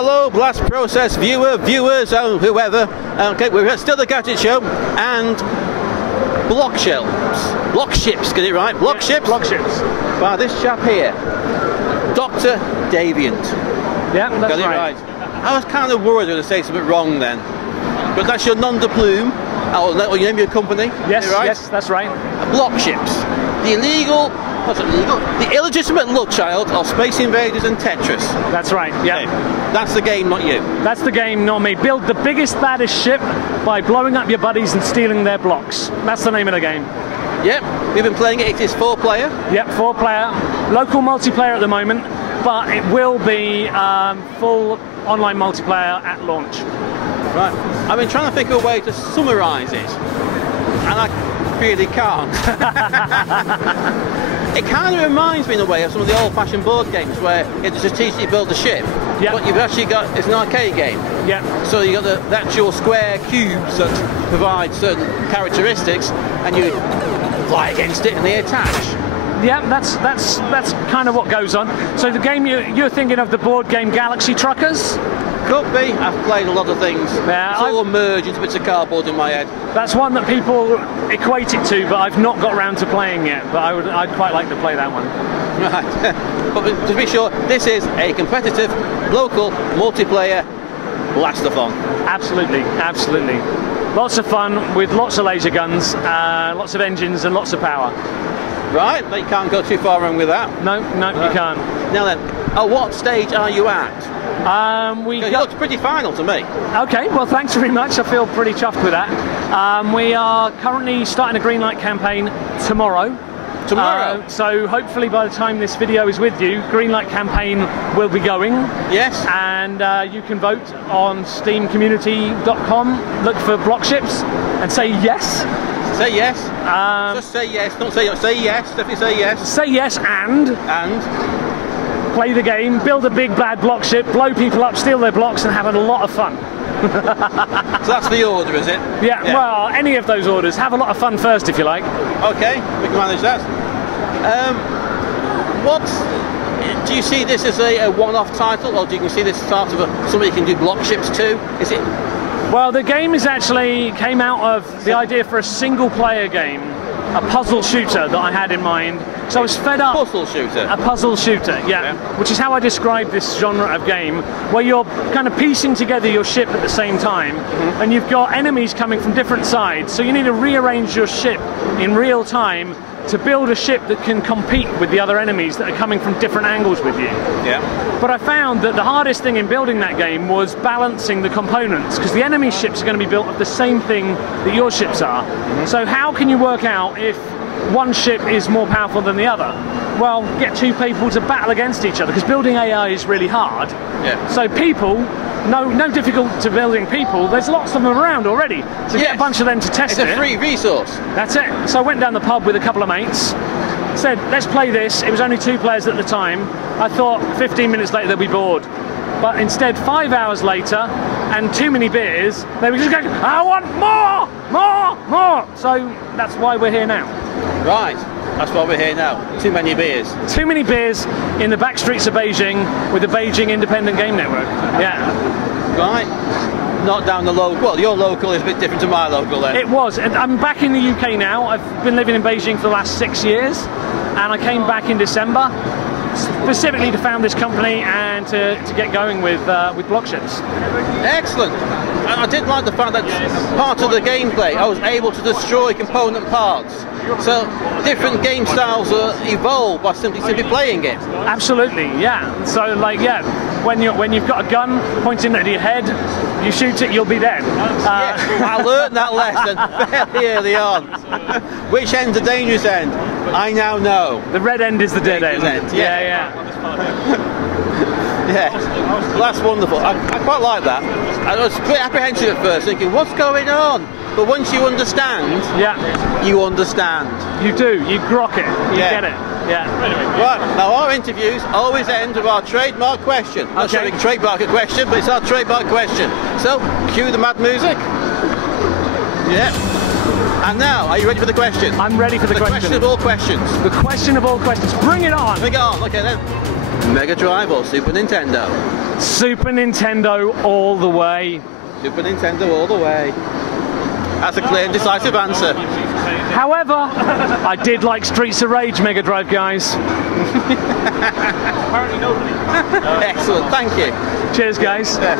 hello, Blast Process viewers, whoever. Okay, we're still the Gadget Show, and BlockShips, get it right? BlockShips? BlockShips. By this chap here, DrDavient. Yeah, that's got it right. I was kind of worried I was going to say something wrong then. But that's your nom de plume. Oh, you name your company? Yes, right? yes, that's right. BlockShips. The illegal... What's it illegal? The illegitimate love child of Space Invaders and Tetris. That's right, yeah. Okay. That's the game, not you. That's the game, not me. Build the biggest, baddest ship by blowing up your buddies and stealing their blocks. That's the name of the game. Yep, we've been playing it. It is 4-player. Yep, 4-player. Local multiplayer at the moment, but it will be full online multiplayer at launch. Right. I've been trying to think of a way to summarise it, and I really can't. It kind of reminds me in a way of some of the old-fashioned board games where it just teaches you to build a ship. Yep. But you've actually got, it's an arcade game. Yeah. So you've got the actual square cubes that provide certain characteristics, and you fly against it and they attach. Yeah, that's kind of what goes on. So the game you're thinking of, the board game Galaxy Truckers? Could be. I've played a lot of things. Yeah, it's all merged into bits of cardboard in my head. That's one that people equate it to, but I've not got around to playing yet. But I'd quite like to play that one. Right. But to be sure, this is a competitive, local, multiplayer blastathon. Absolutely, absolutely. Lots of fun with lots of laser guns, lots of engines, and lots of power. Right, but you can't go too far wrong with that. No, you can't. Now then, at what stage are you at? You looked pretty final to me. Okay, well thanks very much. I feel pretty chuffed with that. We are currently starting a Greenlight campaign tomorrow. Tomorrow? So hopefully by the time this video is with you, Greenlight campaign will be going. Yes. And you can vote on steamcommunity.com, look for BlockShips and say yes. Say yes. Just say yes. Don't say yes. Definitely say yes. Say yes and play the game, build a big bad block ship, blow people up, steal their blocks, and have a lot of fun. So that's the order, is it? Yeah. Well, any of those orders. Have a lot of fun first, if you like. Okay, we can manage that. Do you see this as a one-off title, or do you see this as part of somebody can do BlockShips too? Is it? Well, the game is actually came out of the idea for a single-player game, a puzzle shooter that I had in mind. So I was fed up. Puzzle shooter? A puzzle shooter, yeah. Which is how I describe this genre of game, where you're kind of piecing together your ship at the same time, and you've got enemies coming from different sides, so you need to rearrange your ship in real time to build a ship that can compete with the other enemies that are coming from different angles with you. Yeah. But I found that the hardest thing in building that game was balancing the components, because the enemy ships are going to be built of the same thing that your ships are. So how can you work out if one ship is more powerful than the other? Well, get two people to battle against each other, because building AI is really hard. Yeah. So people, no difficult to building people, there's lots of them around already. So get a bunch of them to test it. It's a free resource. That's it. So I went down the pub with a couple of mates, said, let's play this. It was only 2 players at the time. I thought 15 minutes later they'll be bored. But instead, 5 hours later, and too many beers, they were just going, I want more! So that's why we're here now. Right, that's why we're here now. Too many beers. Too many beers in the back streets of Beijing with the Beijing Independent Game Network. Yeah. Right. Not down the local. Well, your local is a bit different to my local then. It was. And I'm back in the UK now. I've been living in Beijing for the last 6 years, and I came back in December specifically to found this company and to get going with BlockShips. Excellent. And I did like the fact that part of the gameplay I was able to destroy component parts. So different game styles evolve by simply playing it. Absolutely, yeah. So when you've got a gun pointing at your head, you shoot it, you'll be dead. I learned that lesson fairly early on. Which end's the dangerous end? I now know. The red end is the dead end. Yeah. Yeah, well, that's wonderful. I quite like that. I was a bit apprehensive at first, thinking, what's going on? But once you understand, you understand. You do. You grok it. You get it. Yeah. Right, now our interviews always end with our trademark question. I'm not sure we can trademark a question, but it's our trademark question. So, cue the mad music. Yeah. And now, are you ready for the question? I'm ready for the question. The question of all questions. The question of all questions. Bring it on. Bring it on. Okay then. Mega Drive or Super Nintendo? Super Nintendo all the way. Super Nintendo all the way. That's a clear and decisive answer. However, I did like Streets of Rage Mega Drive, guys. Apparently nobody. Excellent, thank you. Cheers, guys. Yeah.